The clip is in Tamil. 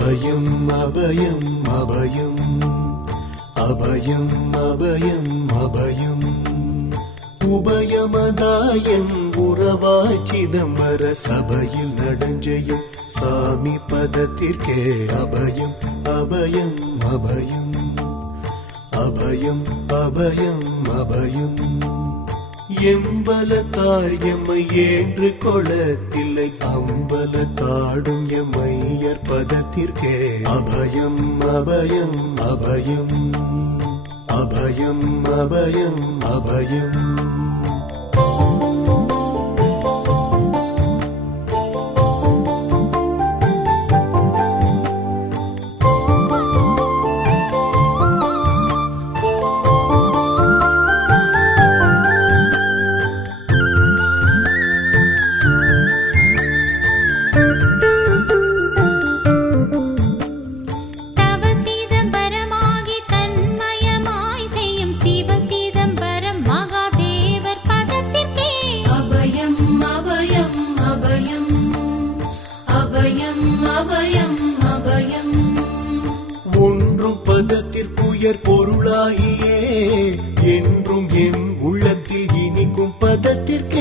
அபயம் அபயம் அபயம் அபயம் அபயம் அபயம் உபயமதாயம் உறவாய் சிதம்பர சபையில் நடஞ்செய்யும் சாமி பதத்திற்கே அபயம் அபயம் அபயம் அபயம் அபயம் அபயம் எம்பலத்தாள் எம்மை ஏன்று கொளத்தில்லை அம்பலத்தாடும் எம்மையர் பதத்திற்கே அபயம் அபயம் அபயம் அபயம் அபயம் அபயம் ஒன்றும் பதத்திற்குயர் பொருளாகியே என்றும் என் உள்ளத்தில் இனிக்கும் பதத்திற்கு